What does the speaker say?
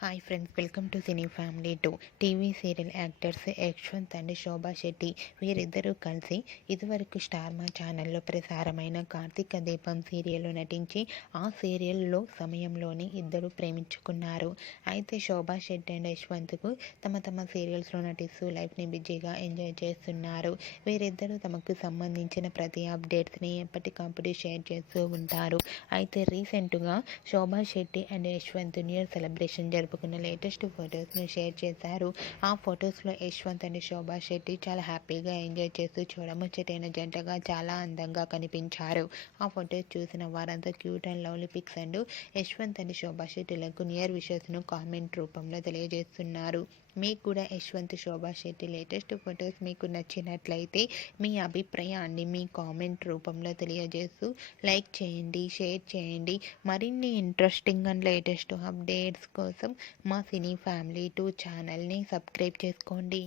Hi friends, welcome to Cine Family 2. TV serial actors Yashwanth and Shobha Shetty వీరిద్దరూ కలిసి ఇదివరకు star మా ఛానల్లో ప్రసారమైన కార్తీక దీపం సీరియల్లో నటించి ఆ సీరియల్లో సమయంలోనే ఇద్దరు ప్రేమించుకున్నారు. అయితే శోభా శెట్టి అండ్ యశ్వంత్కు తమ సీరియల్స్లో నటిస్తూ లైఫ్ని బిజీగా ఎంజాయ్ చేస్తున్నారు. వీరిద్దరూ తమకు సంబంధించిన ప్రతి అప్డేట్స్ని ఎప్పటికప్పుడు షేర్ చేస్తూ ఉంటారు. అయితే రీసెంట్గా Shobha Shetty and Yashwanth new year celebration జరుపుకున్న లేటెస్ట్ ఫొటోస్ను షేర్ చేశారు. ఆ ఫొటోస్లో యశ్వంత్ అండ్ శోభా శెట్టి చాలా హ్యాపీగా ఎంజాయ్ చేస్తూ చూడముచ్చటైన జంటగా చాలా అందంగా కనిపించారు. ఆ ఫొటోస్ చూసిన వారంతా cute and lovely pics and Yashwanth and Shobha శెట్టిలకు న్యూ ఇయర్ విషెస్ను కామెంట్ రూపంలో తెలియజేస్తున్నారు. మీకు కూడా యశ్వంత్ శోభా శెట్టి లేటెస్ట్ ఫొటోస్ మీకు నచ్చినట్లయితే మీ అభిప్రాయాన్ని మీ కామెంట్ రూపంలో తెలియజేస్తూ లైక్ చేయండి, షేర్ చేయండి. మరిన్ని ఇంట్రెస్టింగ్ అండ్ లేటెస్ట్ అప్డేట్స్ కోసం మా సినీ ఫ్యామిలీ 2 ఛానల్ని సబ్స్క్రైబ్ చేసుకోండి.